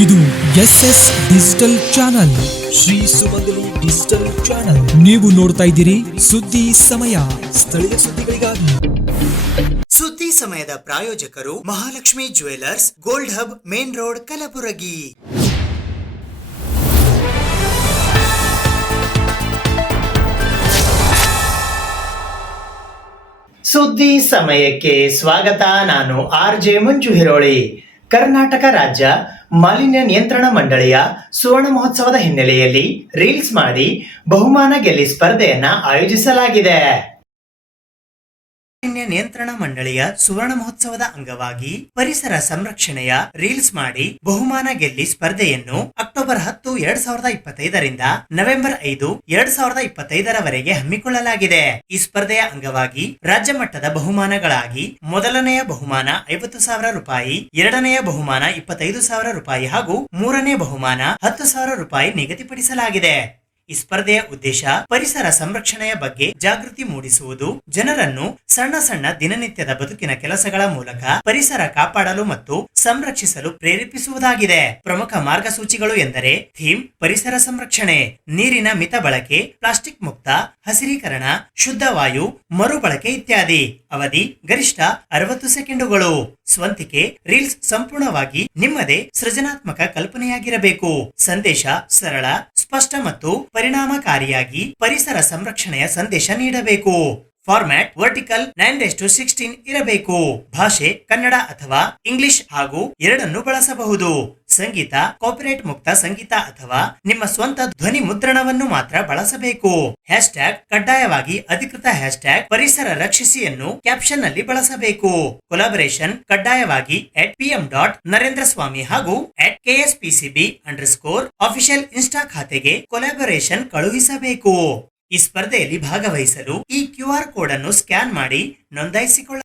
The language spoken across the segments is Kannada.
ಇದು SS ಡಿಜಿಟಲ್ ಚಾನಲ್, ಶ್ರೀ ಸುಮಂಗಲಿ ಡಿಜಿಟಲ್ ಚಾನಲ್. ನೀವು ನೋಡ್ತಾ ಇದ್ದೀರಿ ಸುದ್ದಿ ಸಮಯ, ಸ್ಥಳೀಯ ಸುದ್ದಿಗಳಿಗಾಗಿ. ಸುದ್ದಿ ಸಮಯದ ಪ್ರಾಯೋಜಕರು Mahalakshmi jewellers, gold hub, main road, Kalaburagi. ಸುದ್ದಿ ಸಮಯಕ್ಕೆ ಸ್ವಾಗತ. ನಾನು RJ ಮಂಜು ಹಿರೋಳಿ. ಕರ್ನಾಟಕ ರಾಜ್ಯ ಮಾಲಿನ್ಯ ನಿಯಂತ್ರಣ ಮಂಡಳಿಯ ಸುವರ್ಣ ಮಹೋತ್ಸವದ ಹಿನ್ನೆಲೆಯಲ್ಲಿ ರೀಲ್ಸ್ ಮಾಡಿ ಬಹುಮಾನ ಗೆಲ್ಲಿ ಸ್ಪರ್ಧೆಯನ್ನ ಆಯೋಜಿಸಲಾಗಿದೆ. ಮಾಲಿನ್ಯ ನಿಯಂತ್ರಣ ಮಂಡಳಿಯ ಸುವರ್ಣ ಮಹೋತ್ಸವದ ಅಂಗವಾಗಿ ಪರಿಸರ ಸಂರಕ್ಷಣೆಯ ರೀಲ್ಸ್ ಮಾಡಿ ಬಹುಮಾನ ಗೆಲ್ಲಿ ಸ್ಪರ್ಧೆಯನ್ನು ಅಕ್ಟೋಬರ್ 10, 2025ರಿಂದ ನವೆಂಬರ್ 5, 2025ರವರೆಗೆ ಹಮ್ಮಿಕೊಳ್ಳಲಾಗಿದೆ. ಈ ಸ್ಪರ್ಧೆಯ ಅಂಗವಾಗಿ ರಾಜ್ಯ ಮಟ್ಟದ ಬಹುಮಾನಗಳಾಗಿ ಮೊದಲನೆಯ ಬಹುಮಾನ 50,000 ರೂಪಾಯಿ, ಎರಡನೆಯ ಬಹುಮಾನ 25,000 ರೂಪಾಯಿ ಹಾಗೂ ಮೂರನೇ ಬಹುಮಾನ 10,000 ರೂಪಾಯಿ ನಿಗದಿಪಡಿಸಲಾಗಿದೆ. ಈ ಸ್ಪರ್ಧೆಯ ಉದ್ದೇಶ ಪರಿಸರ ಸಂರಕ್ಷಣೆಯ ಬಗ್ಗೆ ಜಾಗೃತಿ ಮೂಡಿಸುವುದು, ಜನರನ್ನು ಸಣ್ಣ ಸಣ್ಣ ದಿನನಿತ್ಯದ ಬದುಕಿನ ಕೆಲಸಗಳ ಮೂಲಕ ಪರಿಸರ ಕಾಪಾಡಲು ಮತ್ತು ಸಂರಕ್ಷಿಸಲು ಪ್ರೇರೇಪಿಸುವುದಾಗಿದೆ. ಪ್ರಮುಖ ಮಾರ್ಗಸೂಚಿಗಳು ಎಂದರೆ ಥೀಮ್ ಪರಿಸರ ಸಂರಕ್ಷಣೆ, ನೀರಿನ ಮಿತ ಬಳಕೆ, ಪ್ಲಾಸ್ಟಿಕ್ ಮುಕ್ತ, ಹಸಿರೀಕರಣ, ಶುದ್ಧ ವಾಯು, ಮರುಬಳಕೆ ಇತ್ಯಾದಿ. ಅವಧಿ ಗರಿಷ್ಠ 60 ಸೆಕೆಂಡುಗಳು. ಸ್ವಂತಿಕೆ ರೀಲ್ಸ್ ಸಂಪೂರ್ಣವಾಗಿ ನಿಮ್ಮದೇ ಸೃಜನಾತ್ಮಕ ಕಲ್ಪನೆಯಾಗಿರಬೇಕು. ಸಂದೇಶ ಸರಳ, ಸ್ಪಷ್ಟ ಮತ್ತು ಪರಿಣಾಮಕಾರಿಯಾಗಿ ಪರಿಸರ ಸಂರಕ್ಷಣೆಯ ಸಂದೇಶ ನೀಡಬೇಕು. ಫಾರ್ಮ್ಯಾಟ್ ವರ್ಟಿಕಲ್ 9:16 ಇರಬೇಕು. ಭಾಷೆ ಕನ್ನಡ ಅಥವಾ ಇಂಗ್ಲಿಷ್ ಹಾಗೂ ಎರಡನ್ನು ಬಳಸಬಹುದು. ಸಂಗೀತ ಕಾಪಿರೈಟ್ ಮುಕ್ತ ಸಂಗೀತ ಅಥವಾ ನಿಮ್ಮ ಸ್ವಂತ ಧ್ವನಿ ಮುದ್ರಣವನ್ನು ಮಾತ್ರ ಬಳಸಬೇಕು. ಹ್ಯಾಶ್ಟ್ಯಾಗ್ ಕಡ್ಡಾಯವಾಗಿ ಅಧಿಕೃತ ಹ್ಯಾಶ್ಟ್ಯಾಗ್ ಪರಿಸರ ರಕ್ಷಿಸಿಯನ್ನು ಕ್ಯಾಪ್ಷನ್ ನಲ್ಲಿ ಬಳಸಬೇಕು. ಕೊಲಾಬರೇಷನ್ ಕಡ್ಡಾಯವಾಗಿ @pm.ನರೇಂದ್ರಸ್ವಾಮಿ ಹಾಗೂ @kspcb_official ಇನ್ಸ್ಟಾ ಖಾತೆಗೆ ಕೊಲಾಬರೇಷನ್ ಕಳುಹಿಸಬೇಕು. ಈ ಸ್ಪರ್ಧೆಯಲ್ಲಿ ಭಾಗವಹಿಸಲು ಈ QR ಕೋಡ್ ಅನ್ನು ಸ್ಕ್ಯಾನ್ ಮಾಡಿ ನೋಂದಾಯಿಸಿಕೊಳ್ಳ.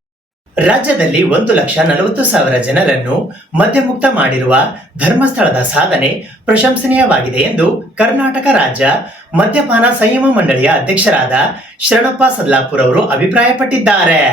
ರಾಜ್ಯದಲ್ಲಿ 1,40,000 ಜನರನ್ನು ಮದ್ಯಮುಕ್ತ ಮಾಡಿರುವ ಧರ್ಮಸ್ಥಳದ ಸಾಧನೆ ಪ್ರಶಂಸನೀಯವಾಗಿದೆ ಎಂದು ಕರ್ನಾಟಕ ರಾಜ್ಯ ಮದ್ಯಪಾನ ಸಂಯಮ ಮಂಡಳಿಯ ಅಧ್ಯಕ್ಷರಾದ ಶರಣಪ್ಪ ಸದಲಾಪುರ್ ಅವರು ಅಭಿಪ್ರಾಯಪಟ್ಟಿದ್ದಾರೆ.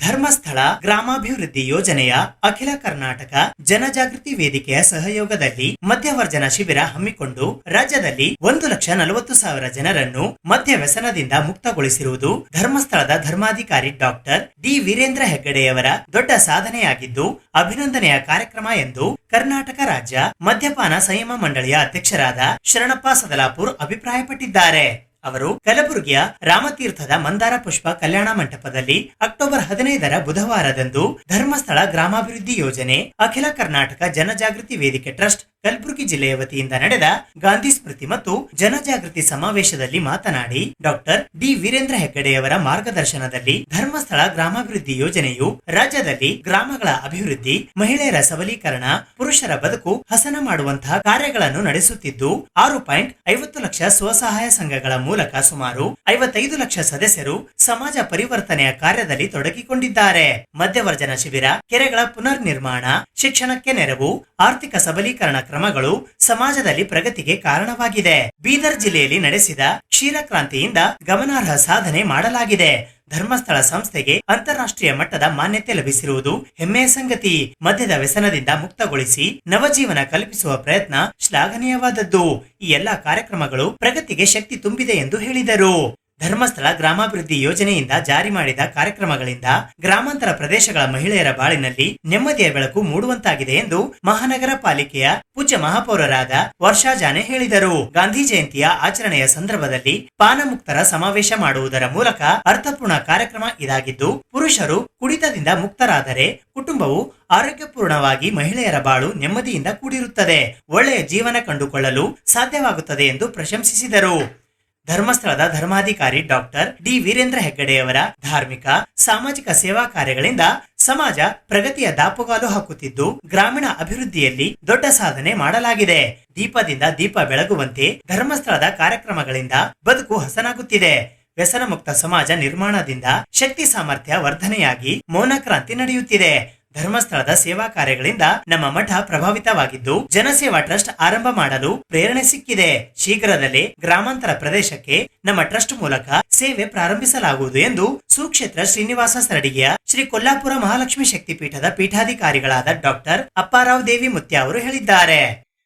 ಧರ್ಮಸ್ಥಳ ಗ್ರಾಮಾಭಿವೃದ್ಧಿ ಯೋಜನೆಯ ಅಖಿಲ ಕರ್ನಾಟಕ ಜನಜಾಗೃತಿ ವೇದಿಕೆಯ ಸಹಯೋಗದಲ್ಲಿ ಮದ್ಯವರ್ಜನ ಶಿಬಿರ ಹಮ್ಮಿಕೊಂಡು ರಾಜ್ಯದಲ್ಲಿ 1,40,000 ಜನರನ್ನು ಮದ್ಯ ವ್ಯಸನದಿಂದ ಮುಕ್ತಗೊಳಿಸಿರುವುದು ಧರ್ಮಸ್ಥಳದ ಧರ್ಮಾಧಿಕಾರಿ ಡಾಕ್ಟರ್ ಡಿ ವೀರೇಂದ್ರ ಹೆಗ್ಗಡೆಯವರ ದೊಡ್ಡ ಸಾಧನೆಯಾಗಿದ್ದು ಅಭಿನಂದನೆಯ ಕಾರ್ಯಕ್ರಮ ಎಂದು ಕರ್ನಾಟಕ ರಾಜ್ಯ ಮದ್ಯಪಾನ ಸಂಯಮ ಮಂಡಳಿಯ ಅಧ್ಯಕ್ಷರಾದ ಶರಣಪ್ಪ ಸದಲಾಪುರ್ ಅಭಿಪ್ರಾಯಪಟ್ಟಿದ್ದಾರೆ. ಅವರು ಕಲಬುರಗಿಯ ರಾಮತೀರ್ಥದ ಮಂದಾರ ಪುಷ್ಪ ಕಲ್ಯಾಣ ಮಂಟಪದಲ್ಲಿ ಅಕ್ಟೋಬರ್ 15ರ ಬುಧವಾರದಂದು ಧರ್ಮಸ್ಥಳ ಗ್ರಾಮಾಭಿವೃದ್ಧಿ ಯೋಜನೆ ಅಖಿಲ ಕರ್ನಾಟಕ ಜನಜಾಗೃತಿ ವೇದಿಕೆ ಟ್ರಸ್ಟ್ ಕಲಬುರಗಿ ಜಿಲ್ಲೆಯ ವತಿಯಿಂದ ನಡೆದ ಗಾಂಧಿ ಸ್ಮೃತಿ ಮತ್ತು ಜನಜಾಗೃತಿ ಸಮಾವೇಶದಲ್ಲಿ ಮಾತನಾಡಿ, ಡಾಕ್ಟರ್ ಡಿ ವೀರೇಂದ್ರ ಹೆಗ್ಗಡೆಯವರ ಮಾರ್ಗದರ್ಶನದಲ್ಲಿ ಧರ್ಮಸ್ಥಳ ಗ್ರಾಮಾಭಿವೃದ್ಧಿ ಯೋಜನೆಯು ರಾಜ್ಯದಲ್ಲಿ ಗ್ರಾಮಗಳ ಅಭಿವೃದ್ಧಿ, ಮಹಿಳೆಯರ ಸಬಲೀಕರಣ, ಪುರುಷರ ಬದುಕು ಹಸನ ಮಾಡುವಂತಹ ಕಾರ್ಯಗಳನ್ನು ನಡೆಸುತ್ತಿದ್ದು 6.50 ಲಕ್ಷ ಸ್ವಸಹಾಯ ಸಂಘಗಳ ಮೂಲಕ ಸುಮಾರು 55 ಲಕ್ಷ ಸದಸ್ಯರು ಸಮಾಜ ಪರಿವರ್ತನೆಯ ಕಾರ್ಯದಲ್ಲಿ ತೊಡಗಿಕೊಂಡಿದ್ದಾರೆ. ಮದ್ಯವರ್ಜನ ಶಿಬಿರ, ಕೆರೆಗಳ ಪುನರ್ ನಿರ್ಮಾಣ, ಶಿಕ್ಷಣಕ್ಕೆ ನೆರವು, ಆರ್ಥಿಕ ಸಬಲೀಕರಣ ಕ್ರಮಗಳು ಸಮಾಜದಲ್ಲಿ ಪ್ರಗತಿಗೆ ಕಾರಣವಾಗಿದೆ. ಬೀದರ್ ಜಿಲ್ಲೆಯಲ್ಲಿ ನಡೆಸಿದ ಕ್ಷೀರ ಕ್ರಾಂತಿಯಿಂದ ಗಮನಾರ್ಹ ಸಾಧನೆ ಮಾಡಲಾಗಿದೆ. ಧರ್ಮಸ್ಥಳ ಸಂಸ್ಥೆಗೆ ಅಂತಾರಾಷ್ಟ್ರೀಯ ಮಟ್ಟದ ಮಾನ್ಯತೆ ಲಭಿಸಿರುವುದು ಹೆಮ್ಮೆಯ ಸಂಗತಿ. ಮದ್ಯದ ವ್ಯಸನದಿಂದ ಮುಕ್ತಗೊಳಿಸಿ ನವಜೀವನ ಕಲ್ಪಿಸುವ ಪ್ರಯತ್ನ ಶ್ಲಾಘನೀಯವಾದದ್ದು. ಈ ಎಲ್ಲಾ ಕಾರ್ಯಕ್ರಮಗಳು ಪ್ರಗತಿಗೆ ಶಕ್ತಿ ತುಂಬಿದೆ ಎಂದು ಹೇಳಿದರು. ಧರ್ಮಸ್ಥಳ ಗ್ರಾಮಾಭಿವೃದ್ಧಿ ಯೋಜನೆಯಿಂದ ಜಾರಿ ಮಾಡಿದ ಕಾರ್ಯಕ್ರಮಗಳಿಂದ ಗ್ರಾಮಾಂತರ ಪ್ರದೇಶಗಳ ಮಹಿಳೆಯರ ಬಾಳಿನಲ್ಲಿ ನೆಮ್ಮದಿಯ ಬೆಳಕು ಮೂಡುವಂತಾಗಿದೆ ಎಂದು ಮಹಾನಗರ ಪಾಲಿಕೆಯ ಪೂಜ್ಯ ಮಹಾಪೌರರಾದ ವರ್ಷಾ ಜಾನೆ ಹೇಳಿದರು. ಗಾಂಧಿ ಜಯಂತಿಯ ಆಚರಣೆಯ ಸಂದರ್ಭದಲ್ಲಿ ಪಾನಮುಕ್ತರ ಸಮಾವೇಶ ಮಾಡುವುದರ ಮೂಲಕ ಅರ್ಥಪೂರ್ಣ ಕಾರ್ಯಕ್ರಮ ಇದಾಗಿದ್ದು, ಪುರುಷರು ಕುಡಿತದಿಂದ ಮುಕ್ತರಾದರೆ ಕುಟುಂಬವು ಆರೋಗ್ಯಪೂರ್ಣವಾಗಿ ಮಹಿಳೆಯರ ಬಾಳು ನೆಮ್ಮದಿಯಿಂದ ಕೂಡಿರುತ್ತದೆ, ಒಳ್ಳೆಯ ಜೀವನ ಕಂಡುಕೊಳ್ಳಲು ಸಾಧ್ಯವಾಗುತ್ತದೆ ಎಂದು ಪ್ರಶಂಸಿಸಿದರು. ಧರ್ಮಸ್ಥಳದ ಧರ್ಮಾಧಿಕಾರಿ ಡಾಕ್ಟರ್ ಡಿ ವೀರೇಂದ್ರ ಹೆಗ್ಗಡೆಯವರ ಧಾರ್ಮಿಕ ಸಾಮಾಜಿಕ ಸೇವಾ ಕಾರ್ಯಗಳಿಂದ ಸಮಾಜ ಪ್ರಗತಿಯ ದಾಪುಗಾಲು ಹಾಕುತ್ತಿದ್ದು, ಗ್ರಾಮೀಣ ಅಭಿವೃದ್ಧಿಯಲ್ಲಿ ದೊಡ್ಡ ಸಾಧನೆ ಮಾಡಲಾಗಿದೆ. ದೀಪದಿಂದ ದೀಪ ಬೆಳಗುವಂತೆ ಧರ್ಮಸ್ಥಳದ ಕಾರ್ಯಕ್ರಮಗಳಿಂದ ಬದುಕು ಹಸನಾಗುತ್ತಿದೆ. ವ್ಯಸನ ಮುಕ್ತ ಸಮಾಜ ನಿರ್ಮಾಣದಿಂದ ಶಕ್ತಿ ಸಾಮರ್ಥ್ಯ ವರ್ಧನೆಯಾಗಿ ಮೌನ ಕ್ರಾಂತಿ ನಡೆಯುತ್ತಿದೆ. ಧರ್ಮಸ್ಥಳದ ಸೇವಾ ಕಾರ್ಯಗಳಿಂದ ನಮ್ಮ ಮಠ ಪ್ರಭಾವಿತವಾಗಿದ್ದು ಜನಸೇವಾ ಟ್ರಸ್ಟ್ ಆರಂಭ ಮಾಡಲು ಪ್ರೇರಣೆ ಸಿಕ್ಕಿದೆ. ಶೀಘ್ರದಲ್ಲೇ ಗ್ರಾಮಾಂತರ ಪ್ರದೇಶಕ್ಕೆ ನಮ್ಮ ಟ್ರಸ್ಟ್ ಮೂಲಕ ಸೇವೆ ಪ್ರಾರಂಭಿಸಲಾಗುವುದು ಎಂದು ಸುಕ್ಷೇತ್ರ ಶ್ರೀನಿವಾಸ ಸರಡಿಗೆಯ ಶ್ರೀ ಕೊಲ್ಲಾಪುರ ಮಹಾಲಕ್ಷ್ಮಿ ಶಕ್ತಿಪೀಠದ ಪೀಠಾಧಿಕಾರಿಗಳಾದ ಡಾಕ್ಟರ್ ಅಪ್ಪಾರಾವ್ ದೇವಿ ಮುತ್ಯ ಅವರು ಹೇಳಿದ್ದಾರೆ.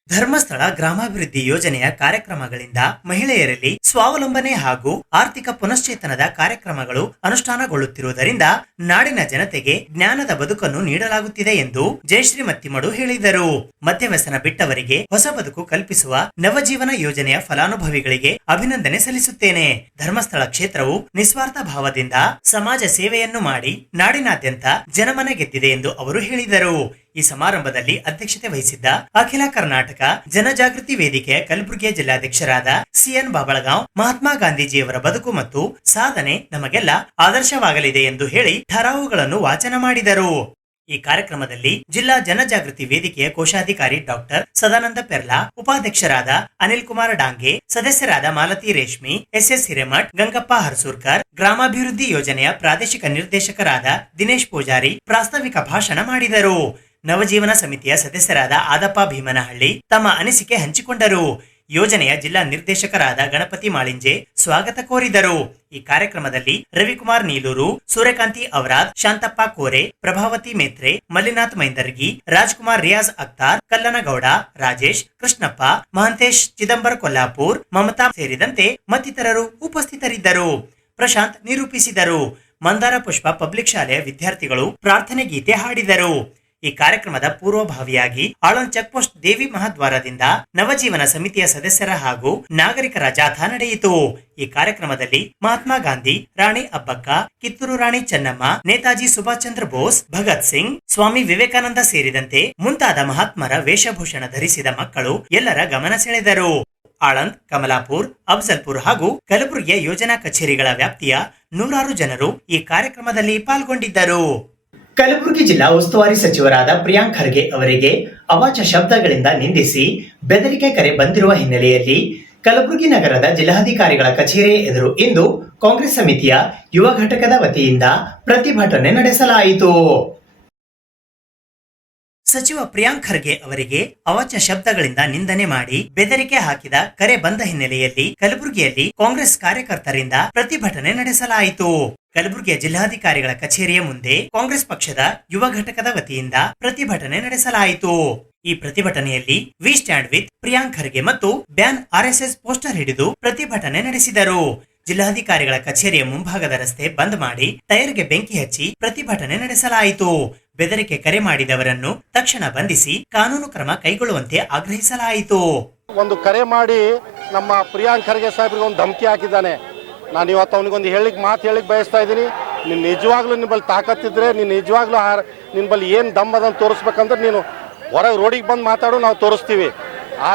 ಧರ್ಮಸ್ಥಳ ಗ್ರಾಮಾಭಿವೃದ್ಧಿ ಯೋಜನೆಯ ಕಾರ್ಯಕ್ರಮಗಳಿಂದ ಮಹಿಳೆಯರಲ್ಲಿ ಸ್ವಾವಲಂಬನೆ ಹಾಗೂ ಆರ್ಥಿಕ ಪುನಶ್ಚೇತನದ ಕಾರ್ಯಕ್ರಮಗಳು ಅನುಷ್ಠಾನಗೊಳ್ಳುತ್ತಿರುವುದರಿಂದ ನಾಡಿನ ಜನತೆಗೆ ಜ್ಞಾನದ ಬದುಕನ್ನು ನೀಡಲಾಗುತ್ತಿದೆ ಎಂದು ಜಯಶ್ರೀ ಮತ್ತಿಮಡು ಹೇಳಿದರು. ಮದ್ಯವ್ಯಸನ ಬಿಟ್ಟವರಿಗೆ ಹೊಸ ಬದುಕು ಕಲ್ಪಿಸುವ ನವಜೀವನ ಯೋಜನೆಯ ಫಲಾನುಭವಿಗಳಿಗೆ ಅಭಿನಂದನೆ ಸಲ್ಲಿಸುತ್ತೇನೆ. ಧರ್ಮಸ್ಥಳ ಕ್ಷೇತ್ರವು ನಿಸ್ವಾರ್ಥ ಭಾವದಿಂದ ಸಮಾಜ ಸೇವೆಯನ್ನು ಮಾಡಿ ನಾಡಿನಾದ್ಯಂತ ಜನಮನ ಗೆದ್ದಿದೆ ಎಂದು ಅವರು ಹೇಳಿದರು. ಈ ಸಮಾರಂಭದಲ್ಲಿ ಅಧ್ಯಕ್ಷತೆ ವಹಿಸಿದ್ದ ಅಖಿಲ ಕರ್ನಾಟಕ ಜನಜಾಗೃತಿ ವೇದಿಕೆಯ ಕಲಬುರಗಿಯ ಜಿಲ್ಲಾಧ್ಯಕ್ಷರಾದ ಸಿಎನ್ ಬಾಬಳಗಾಂವ್ ಮಹಾತ್ಮ ಗಾಂಧೀಜಿಯವರ ಬದುಕು ಮತ್ತು ಸಾಧನೆ ನಮಗೆಲ್ಲ ಆದರ್ಶವಾಗಲಿದೆ ಎಂದು ಹೇಳಿ ಠರಾವುಗಳನ್ನು ವಾಚನ ಮಾಡಿದರು. ಈ ಕಾರ್ಯಕ್ರಮದಲ್ಲಿ ಜಿಲ್ಲಾ ಜನಜಾಗೃತಿ ವೇದಿಕೆಯ ಕೋಶಾಧಿಕಾರಿ ಡಾಕ್ಟರ್ ಸದಾನಂದ ಪೆರ್ಲಾ, ಉಪಾಧ್ಯಕ್ಷರಾದ ಅನಿಲ್ ಕುಮಾರ್ ಡಾಂಗೆ, ಸದಸ್ಯರಾದ ಮಾಲತಿ ರೇಷ್ಮಿ, ಎಸ್ಎಸ್ ಹಿರೇಮಠ್, ಗಂಗಪ್ಪ ಹರಸೂರ್ಕರ್, ಗ್ರಾಮಾಭಿವೃದ್ಧಿ ಯೋಜನೆಯ ಪ್ರಾದೇಶಿಕ ನಿರ್ದೇಶಕರಾದ ದಿನೇಶ್ ಪೂಜಾರಿ ಪ್ರಾಸ್ತಾವಿಕ ಭಾಷಣ ಮಾಡಿದರು. ನವಜೀವನ ಸಮಿತಿಯ ಸದಸ್ಯರಾದ ಆದಪ್ಪ ಭೀಮನಹಳ್ಳಿ ತಮ್ಮ ಅನಿಸಿಕೆ ಹಂಚಿಕೊಂಡರು. ಯೋಜನೆಯ ಜಿಲ್ಲಾ ನಿರ್ದೇಶಕರಾದ ಗಣಪತಿ ಮಾಳಿಂಜೆ ಸ್ವಾಗತ ಕೋರಿದರು. ಈ ಕಾರ್ಯಕ್ರಮದಲ್ಲಿ ರವಿಕುಮಾರ್ ನೀಲೂರು, ಸೂರ್ಯಕಾಂತಿ ಔರಾದ್, ಶಾಂತಪ್ಪ ಕೋರೆ, ಪ್ರಭಾವತಿ ಮೇತ್ರೆ, ಮಲ್ಲಿನಾಥ್ ಮೈಂದರ್ಗಿ, ರಾಜ್ಕುಮಾರ್ ರಿಯಾಜ್ ಅಖ್ತಾರ್, ಕಲ್ಲನಗೌಡ, ರಾಜೇಶ್, ಕೃಷ್ಣಪ್ಪ, ಮಹಂತೇಶ್, ಚಿದಂಬರ ಕೊಲ್ಲಾಪುರ್, ಮಮತಾ ಸೇರಿದಂತೆ ಮತ್ತಿತರರು ಉಪಸ್ಥಿತರಿದ್ದರು. ಪ್ರಶಾಂತ್ ನಿರೂಪಿಸಿದರು. ಮಂದಾರ ಪುಷ್ಪ ಪಬ್ಲಿಕ್ ಶಾಲೆಯ ವಿದ್ಯಾರ್ಥಿಗಳು ಪ್ರಾರ್ಥನೆ ಗೀತೆ ಹಾಡಿದರು. ಈ ಕಾರ್ಯಕ್ರಮದ ಪೂರ್ವಭಾವಿಯಾಗಿ ಆಳಂದ್ ಚೆಕ್ಪೋಸ್ಟ್ ದೇವಿ ಮಹಾದ್ವಾರದಿಂದ ನವಜೀವನ ಸಮಿತಿಯ ಸದಸ್ಯರ ಹಾಗೂ ನಾಗರಿಕರ ಜಾಥಾ ನಡೆಯಿತು. ಈ ಕಾರ್ಯಕ್ರಮದಲ್ಲಿ ಮಹಾತ್ಮ ಗಾಂಧಿ, ರಾಣಿ ಅಬ್ಬಕ್ಕ, ಕಿತ್ತೂರು ರಾಣಿ ಚೆನ್ನಮ್ಮ, ನೇತಾಜಿ ಸುಭಾಷ್ ಚಂದ್ರ ಬೋಸ್, ಭಗತ್ ಸಿಂಗ್, ಸ್ವಾಮಿ ವಿವೇಕಾನಂದ ಸೇರಿದಂತೆ ಮುಂತಾದ ಮಹಾತ್ಮರ ವೇಷಭೂಷಣ ಧರಿಸಿದ ಮಕ್ಕಳು ಎಲ್ಲರ ಗಮನ ಸೆಳೆದರು. ಆಳಂದ್, ಕಮಲಾಪುರ್, ಅಫ್ಜಲ್ಪುರ್ ಹಾಗೂ ಕಲಬುರಗಿಯ ಯೋಜನಾ ಕಚೇರಿಗಳ ವ್ಯಾಪ್ತಿಯ ನೂರಾರು ಜನರು ಈ ಕಾರ್ಯಕ್ರಮದಲ್ಲಿ ಪಾಲ್ಗೊಂಡಿದ್ದರು. ಕಲಬುರಗಿ ಜಿಲ್ಲಾ ಉಸ್ತುವಾರಿ ಸಚಿವರಾದ ಪ್ರಿಯಾಂಕ್ ಖರ್ಗೆ ಅವರಿಗೆ ಅವಾಚ್ಯ ಶಬ್ದಗಳಿಂದ ನಿಂದಿಸಿ ಬೆದರಿಕೆ ಕರೆ ಬಂದಿರುವ ಹಿನ್ನೆಲೆಯಲ್ಲಿ ಕಲಬುರಗಿ ನಗರದ ಜಿಲ್ಲಾಧಿಕಾರಿಗಳ ಕಚೇರಿ ಎದುರು ಇಂದು ಕಾಂಗ್ರೆಸ್ ಸಮಿತಿಯ ಯುವ ಘಟಕದ ವತಿಯಿಂದ ಪ್ರತಿಭಟನೆ ನಡೆಸಲಾಯಿತು. ಸಚಿವ ಪ್ರಿಯಾಂಕ್ ಖರ್ಗೆ ಅವರಿಗೆ ಅವಾಚ್ಯ ಶಬ್ದಗಳಿಂದ ನಿಂದನೆ ಮಾಡಿ ಬೆದರಿಕೆ ಹಾಕಿದ ಕರೆ ಬಂದ ಹಿನ್ನೆಲೆಯಲ್ಲಿ ಕಲಬುರಗಿಯಲ್ಲಿ ಕಾಂಗ್ರೆಸ್ ಕಾರ್ಯಕರ್ತರಿಂದ ಪ್ರತಿಭಟನೆ ನಡೆಸಲಾಯಿತು. ಕಲಬುರಗಿಯ ಜಿಲ್ಲಾಧಿಕಾರಿಗಳ ಕಚೇರಿಯ ಮುಂದೆ ಕಾಂಗ್ರೆಸ್ ಪಕ್ಷದ ಯುವ ಘಟಕದ ವತಿಯಿಂದ ಪ್ರತಿಭಟನೆ ನಡೆಸಲಾಯಿತು. ಈ ಪ್ರತಿಭಟನೆಯಲ್ಲಿ we stand with Priyank Kharge ಮತ್ತು ಬ್ಯಾನ್ ಆರ್ಎಸ್ಎಸ್ ಪೋಸ್ಟರ್ ಹಿಡಿದು ಪ್ರತಿಭಟನೆ ನಡೆಸಿದರು. ಜಿಲ್ಲಾಧಿಕಾರಿಗಳ ಕಚೇರಿಯ ಮುಂಭಾಗದ ರಸ್ತೆ ಬಂದ್ ಮಾಡಿ ಟೈರ್ಗೆ ಬೆಂಕಿ ಹಚ್ಚಿ ಪ್ರತಿಭಟನೆ ನಡೆಸಲಾಯಿತು. ಬೆದರಿಕೆ ಕರೆ ಮಾಡಿದವರನ್ನು ತಕ್ಷಣ ಬಂಧಿಸಿ ಕಾನೂನು ಕ್ರಮ ಕೈಗೊಳ್ಳುವಂತೆ ಆಗ್ರಹಿಸಲಾಯಿತು. ಒಂದು ಕರೆ ಮಾಡಿ ನಮ್ಮ ಪ್ರಿಯಾಂಕ್ ಖರ್ಗೆ ಸಾಹೇಬ್ರಿಗೆ ಒಂದು ಧಮಕಿ ಹಾಕಿದ್ದಾನೆ. ನಾನು ಇವತ್ತು ಅವನಿಗೊಂದು ಮಾತು ಹೇಳಿಕ್ ಬಯಸ್ತಾ ಇದ್ದೀನಿ. ನೀನು ನಿಜವಾಗ್ಲೂ ನಿಮ್ಮಲ್ಲಿ ತಾಕತ್ತಿದ್ರೆ, ನೀನು ನಿಜವಾಗ್ಲೂ ನಿನ್ಬಲ್ಲಿ ಏನು ದಮ್ ಅದನ್ನು ತೋರಿಸ್ಬೇಕಂದ್ರೆ ನೀನು ಹೊರಗೆ ರೋಡಿಗೆ ಬಂದು ಮಾತಾಡು, ನಾವು ತೋರಿಸ್ತೀವಿ.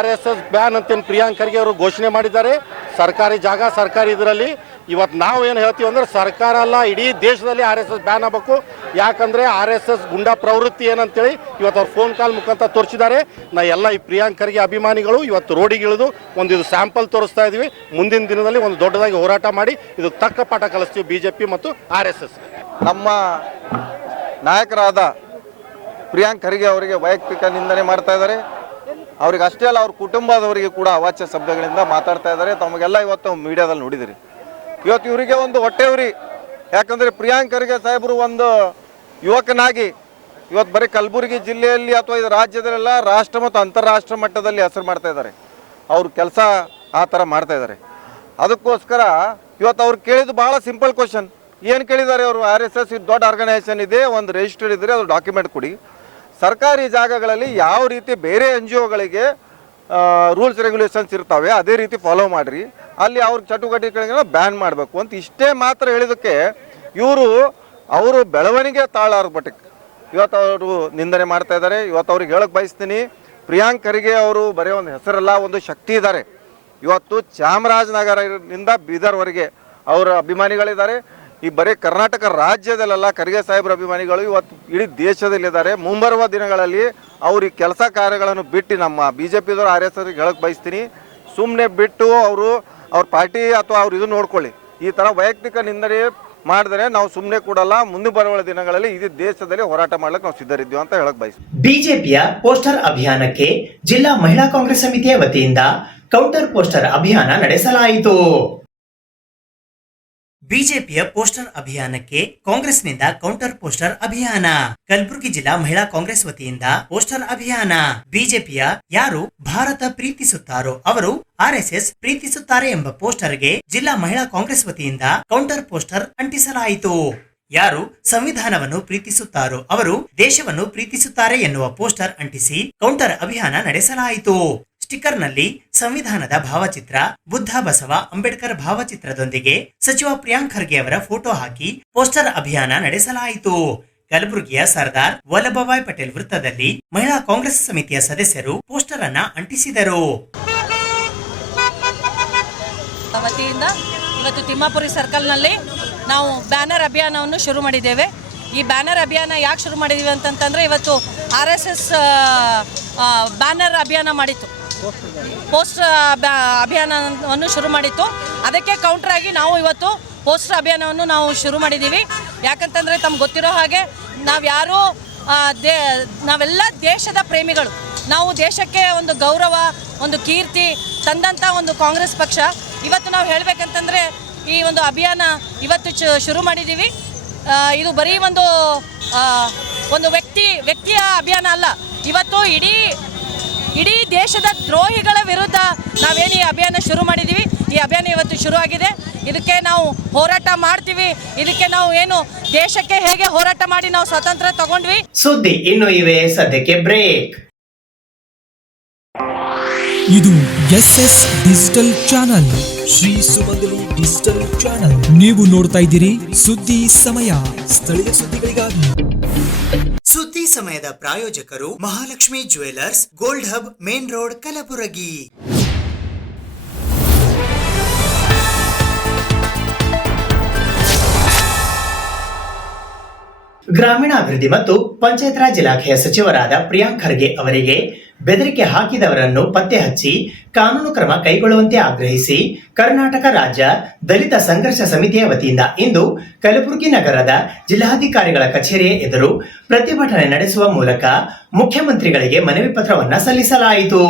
RSS ಬ್ಯಾನ್ ಅಂತೇನು ಪ್ರಿಯಾಂಕ್ ಖರ್ಗೆ ಅವರು ಘೋಷಣೆ ಮಾಡಿದ್ದಾರೆ. ಸರ್ಕಾರಿ ಜಾಗ, ಸರ್ಕಾರಿ ಇದರಲ್ಲಿ ಇವತ್ತು ನಾವು ಏನು ಹೇಳ್ತೀವಿ ಅಂದರೆ ಸರ್ಕಾರ ಅಲ್ಲ, ಇಡೀ ದೇಶದಲ್ಲಿ RSS ಬ್ಯಾನ್ ಆಗಬೇಕು. ಯಾಕಂದರೆ RSS ಗುಂಡಾ ಪ್ರವೃತ್ತಿ ಏನಂತೇಳಿ ಇವತ್ತು ಅವ್ರು ಫೋನ್ ಕಾಲ್ ಮುಖಾಂತರ ತೋರಿಸಿದ್ದಾರೆ. ಎಲ್ಲ ಈ ಪ್ರಿಯಾಂಕ್ ಖರ್ಗೆ ಅಭಿಮಾನಿಗಳು ಇವತ್ತು ರೋಡಿಗೆ ಇಳಿದು ಇದು ಸ್ಯಾಂಪಲ್ ತೋರಿಸ್ತಾ ಇದ್ದೀವಿ. ಮುಂದಿನ ದಿನದಲ್ಲಿ ಒಂದು ದೊಡ್ಡದಾಗಿ ಹೋರಾಟ ಮಾಡಿ ಇದು ತಕ್ಕ ಪಾಠ ಕಲಿಸ್ತೀವಿ BJP ಮತ್ತು RSS. ನಮ್ಮ ನಾಯಕರಾದ ಪ್ರಿಯಾಂಕ್ ಖರ್ಗೆ ಅವರಿಗೆ ವೈಯಕ್ತಿಕ ನಿಂದನೆ ಮಾಡ್ತಾ ಇದ್ದಾರೆ. ಅವ್ರಿಗೆ ಅಷ್ಟೇ ಅಲ್ಲ, ಅವ್ರ ಕುಟುಂಬದವರಿಗೆ ಕೂಡ ಅವಾಚ್ಯ ಶಬ್ದಗಳಿಂದ ಮಾತಾಡ್ತಾ ಇದ್ದಾರೆ. ತಮಗೆಲ್ಲ ಇವತ್ತು ಮೀಡಿಯಾದಲ್ಲಿ ನೋಡಿದಿರಿ. ಇವತ್ತು ಇವರಿಗೆ ಒಂದು ಹೊಟ್ಟೆವ್ರಿ. ಯಾಕಂದರೆ ಪ್ರಿಯಾಂಕ್ ಖರ್ಗೆ ಸಾಹೇಬರು ಒಂದು ಯುವಕನಾಗಿ ಇವತ್ತು ಬರೀ ಕಲಬುರಗಿ ಜಿಲ್ಲೆಯಲ್ಲಿ ಅಥವಾ ಇದು ರಾಜ್ಯದಲ್ಲೆಲ್ಲ ರಾಷ್ಟ್ರ ಮತ್ತು ಅಂತಾರಾಷ್ಟ್ರ ಮಟ್ಟದಲ್ಲಿ ಹೆಸರು ಮಾಡ್ತಾ ಇದ್ದಾರೆ. ಅವ್ರ ಕೆಲಸ ಆ ಥರ ಮಾಡ್ತಾ ಇದ್ದಾರೆ. ಅದಕ್ಕೋಸ್ಕರ ಇವತ್ತು ಅವ್ರು ಕೇಳಿದ್ದು ಭಾಳ ಸಿಂಪಲ್ ಕ್ವಶನ್. ಏನು ಕೇಳಿದ್ದಾರೆ ಅವರು? RSS ದೊಡ್ಡ ಆರ್ಗನೈಸೇಷನ್ ಇದೆ, ಒಂದು ರಿಜಿಸ್ಟರ್ ಇದ್ದರೆ ಅದು ಡಾಕ್ಯುಮೆಂಟ್ ಕೊಡಿ. ಸರ್ಕಾರಿ ಜಾಗಗಳಲ್ಲಿ ಯಾವ ರೀತಿ ಬೇರೆ NGOಗಳಿಗೆ ರೂಲ್ಸ್ ರೆಗ್ಯುಲೇಷನ್ಸ್ ಇರ್ತವೆ ಅದೇ ರೀತಿ ಫಾಲೋ ಮಾಡಿರಿ, ಅಲ್ಲಿ ಅವ್ರ ಚಟುವಟಿಕೆಗಳನ್ನ ಬ್ಯಾನ್ ಮಾಡಬೇಕು ಅಂತ ಇಷ್ಟೇ ಮಾತ್ರ ಹೇಳಿದಕ್ಕೆ ಅವರು ಬೆಳವಣಿಗೆ ತಾಳಾರ್ಬಟ್ಟಕ್ಕೆ ಇವತ್ತು ಅವರು ನಿಂದನೆ ಮಾಡ್ತಾ ಇದ್ದಾರೆ. ಇವತ್ತು ಅವ್ರಿಗೆ ಹೇಳಕ್ಕೆ ಬಯಸ್ತೀನಿ, ಪ್ರಿಯಾಂಕ್ ಖರ್ಗೆ ಅವರು ಬರೀ ಒಂದು ಹೆಸರಲ್ಲ, ಒಂದು ಶಕ್ತಿ ಇದ್ದಾರೆ. ಇವತ್ತು ಚಾಮರಾಜನಗರದಿಂದ ಬೀದರ್ವರೆಗೆ ಅವರ ಅಭಿಮಾನಿಗಳಿದ್ದಾರೆ. ಈ ಬರೀ ಕರ್ನಾಟಕ ರಾಜ್ಯದಲ್ಲೆಲ್ಲ ಖರ್ಗೆ ಸಾಹೇಬ್ರ ಅಭಿಮಾನಿಗಳು ಇವತ್ತು ಇಡೀ ದೇಶದಲ್ಲಿದ್ದಾರೆ. ಮುಂಬರುವ ದಿನಗಳಲ್ಲಿ ಅವ್ರ ಈ ಕೆಲಸ ಕಾರ್ಯಗಳನ್ನು ಬಿಟ್ಟು ನಮ್ಮ BJPದವರು RSS ಹೇಳಕ್ಕೆ ಬಯಸ್ತೀನಿ, ಸುಮ್ಮನೆ ಬಿಟ್ಟು ಅವ್ರ ಪಾರ್ಟಿ ಅಥವಾ ಅವ್ರು ಇದು ನೋಡ್ಕೊಳ್ಳಿ. ಈ ಥರ ವೈಯಕ್ತಿಕ ನಿಂದನೆ ಮಾಡಿದ್ರೆ ನಾವು ಸುಮ್ಮನೆ ಕೂಡಲ್ಲ. ಮುಂದೆ ಬರುವ ದಿನಗಳಲ್ಲಿ ಇಡೀ ದೇಶದಲ್ಲಿ ಹೋರಾಟ ಮಾಡ್ಲಿಕ್ಕೆ ನಾವು ಸಿದ್ಧರಿದ್ದೀವಿ ಅಂತ ಹೇಳಕ್ ಬಯಸ್ತೀವಿ. ಬಿಜೆಪಿಯ ಪೋಸ್ಟರ್ ಅಭಿಯಾನಕ್ಕೆ ಜಿಲ್ಲಾ ಮಹಿಳಾ ಕಾಂಗ್ರೆಸ್ ಸಮಿತಿಯ ವತಿಯಿಂದ ಕೌಂಟರ್ ಪೋಸ್ಟರ್ ಅಭಿಯಾನ ನಡೆಸಲಾಯಿತು. ಬಿಜೆಪಿಯ ಪೋಸ್ಟರ್ ಅಭಿಯಾನಕ್ಕೆ ಕಾಂಗ್ರೆಸ್ನಿಂದ ಕೌಂಟರ್ ಪೋಸ್ಟರ್ ಅಭಿಯಾನ. ಕಲಬುರಗಿ ಜಿಲ್ಲಾ ಮಹಿಳಾ ಕಾಂಗ್ರೆಸ್ ವತಿಯಿಂದ ಪೋಸ್ಟರ್ ಅಭಿಯಾನ. ಬಿಜೆಪಿಯ ಯಾರು ಭಾರತ ಪ್ರೀತಿಸುತ್ತಾರೋ ಅವರು RSS ಪ್ರೀತಿಸುತ್ತಾರೆ ಎಂಬ ಪೋಸ್ಟರ್ಗೆ ಜಿಲ್ಲಾ ಮಹಿಳಾ ಕಾಂಗ್ರೆಸ್ ವತಿಯಿಂದ ಕೌಂಟರ್ ಪೋಸ್ಟರ್ ಅಂಟಿಸಲಾಯಿತು. ಯಾರು ಸಂವಿಧಾನವನ್ನು ಪ್ರೀತಿಸುತ್ತಾರೋ ಅವರು ದೇಶವನ್ನು ಪ್ರೀತಿಸುತ್ತಾರೆ ಎನ್ನುವ ಪೋಸ್ಟರ್ ಅಂಟಿಸಿ ಕೌಂಟರ್ ಅಭಿಯಾನ ನಡೆಸಲಾಯಿತು. ಸ್ಟಿಕ್ಕರ್ ನಲ್ಲಿ ಸಂವಿಧಾನದ ಭಾವಚಿತ್ರ, ಬುದ್ಧ, ಬಸವ, ಅಂಬೇಡ್ಕರ್ ಭಾವಚಿತ್ರದೊಂದಿಗೆ ಸಚಿವ ಪ್ರಿಯಾಂಕ್ ಖರ್ಗೆ ಅವರ ಫೋಟೋ ಹಾಕಿ ಪೋಸ್ಟರ್ ಅಭಿಯಾನ ನಡೆಸಲಾಯಿತು. ಕಲಬುರಗಿಯ ಸರ್ದಾರ್ ವಲ್ಲಭಭಾಯ್ ಪಟೇಲ್ ವೃತ್ತದಲ್ಲಿ ಮಹಿಳಾ ಕಾಂಗ್ರೆಸ್ ಸಮಿತಿಯ ಸದಸ್ಯರು ಪೋಸ್ಟರ್ ಅನ್ನ ಅಂಟಿಸಿದರು. ವತಿಯಿಂದ ಇವತ್ತು ತಿಮ್ಮಾಪುರಿ ಸರ್ಕಲ್ನಲ್ಲಿ ನಾವು ಬ್ಯಾನರ್ ಅಭಿಯಾನವನ್ನು ಶುರು ಮಾಡಿದ್ದೇವೆ. ಈ ಬ್ಯಾನರ್ ಅಭಿಯಾನ ಯಾಕೆ ಶುರು ಮಾಡಿದ್ದೀವಿ ಅಂತಂತಂದರೆ ಇವತ್ತು RSS ಬ್ಯಾನರ್ ಅಭಿಯಾನ ಮಾಡಿತ್ತು, ಪೋಸ್ಟರ್ ಅಭಿಯಾನವನ್ನು ಶುರು ಮಾಡಿತ್ತು. ಅದಕ್ಕೆ ಕೌಂಟರ್ ಆಗಿ ನಾವು ಇವತ್ತು ಪೋಸ್ಟರ್ ಅಭಿಯಾನವನ್ನು ನಾವು ಶುರು ಮಾಡಿದ್ದೀವಿ. ಯಾಕಂತಂದರೆ ತಮ್ಗೆ ಗೊತ್ತಿರೋ ಹಾಗೆ ನಾವೆಲ್ಲ ದೇಶದ ಪ್ರೇಮಿಗಳು. ನಾವು ದೇಶಕ್ಕೆ ಒಂದು ಗೌರವ, ಒಂದು ಕೀರ್ತಿ ತಂದಂಥ ಒಂದು ಕಾಂಗ್ರೆಸ್ ಪಕ್ಷ. ಇವತ್ತು ನಾವು ಹೇಳಬೇಕಂತಂದರೆ ಈ ಒಂದು ಅಭಿಯಾನ ಇವತ್ತು ಶುರು ಮಾಡಿದ್ದೀವಿ. ಇದು ಬರೀ ಒಂದು ವ್ಯಕ್ತಿಯ ಅಭಿಯಾನ ಅಲ್ಲ. ಇವತ್ತು ಇಡೀ ದೇಶದ ದ್ರೋಹಿಗಳ ವಿರುದ್ಧ ನಾವೇನು ಈ ಅಭಿಯಾನ ಶುರು ಮಾಡಿದ್ದೀವಿ. ಈ ಅಭಿಯಾನ ಇವತ್ತು ಶುರು ಆಗಿದೆ. ಇದಕ್ಕೆ ನಾವು ಹೋರಾಟ ಮಾಡ್ತೀವಿ. ಇದಕ್ಕೆ ನಾವು ಏನು ದೇಶಕ್ಕೆ ಹೇಗೆ ಹೋರಾಟ ಮಾಡಿ ನಾವು ಸ್ವಾತಂತ್ರ್ಯ ತಗೊಂಡ್ವಿ. ಸುದ್ದಿ ಇನ್ನು ಇವೆ, ಸದ್ಯಕ್ಕೆ ಬ್ರೇಕ್. ಇದು SS ಡಿಜಿಟಲ್ ಚಾನಲ್, ಶ್ರೀ ಸುಮಂಗಲಿ ಡಿಜಿಟಲ್ ಚಾನಲ್. ನೀವು ನೋಡ್ತಾ ಇದ್ದೀರಿ ಸುದ್ದಿ ಸಮಯ, ಸ್ಥಳೀಯ ಸುದ್ದಿಗಳಿಗಾಗಿ. ಸುದ್ದಿ ಸಮಯದ ಪ್ರಾಯೋಜಕರು Mahalakshmi jewellers, gold hub, main road, Kalaburagi. ಗ್ರಾಮೀಣಾಭಿವೃದ್ಧಿ ಮತ್ತು ಪಂಚಾಯತ್ ರಾಜ್ ಇಲಾಖೆಯ ಸಚಿವರಾದ ಪ್ರಿಯಾಂಕ್ ಖರ್ಗೆ ಅವರಿಗೆ ಬೆದರಿಕೆ ಹಾಕಿದವರನ್ನು ಪತ್ತೆ ಹಚ್ಚಿ ಕಾನೂನು ಕ್ರಮ ಕೈಗೊಳ್ಳುವಂತೆ ಆಗ್ರಹಿಸಿ ಕರ್ನಾಟಕ ರಾಜ್ಯ ದಲಿತ ಸಂಘರ್ಷ ಸಮಿತಿಯ ವತಿಯಿಂದ ಇಂದು ಕಲಬುರಗಿ ನಗರದ ಜಿಲ್ಲಾಧಿಕಾರಿಗಳ ಕಚೇರಿಯ ಎದುರು ಪ್ರತಿಭಟನೆ ನಡೆಸುವ ಮೂಲಕ ಮುಖ್ಯಮಂತ್ರಿಗಳಿಗೆ ಮನವಿ ಪತ್ರವನ್ನು ಸಲ್ಲಿಸಲಾಯಿತು.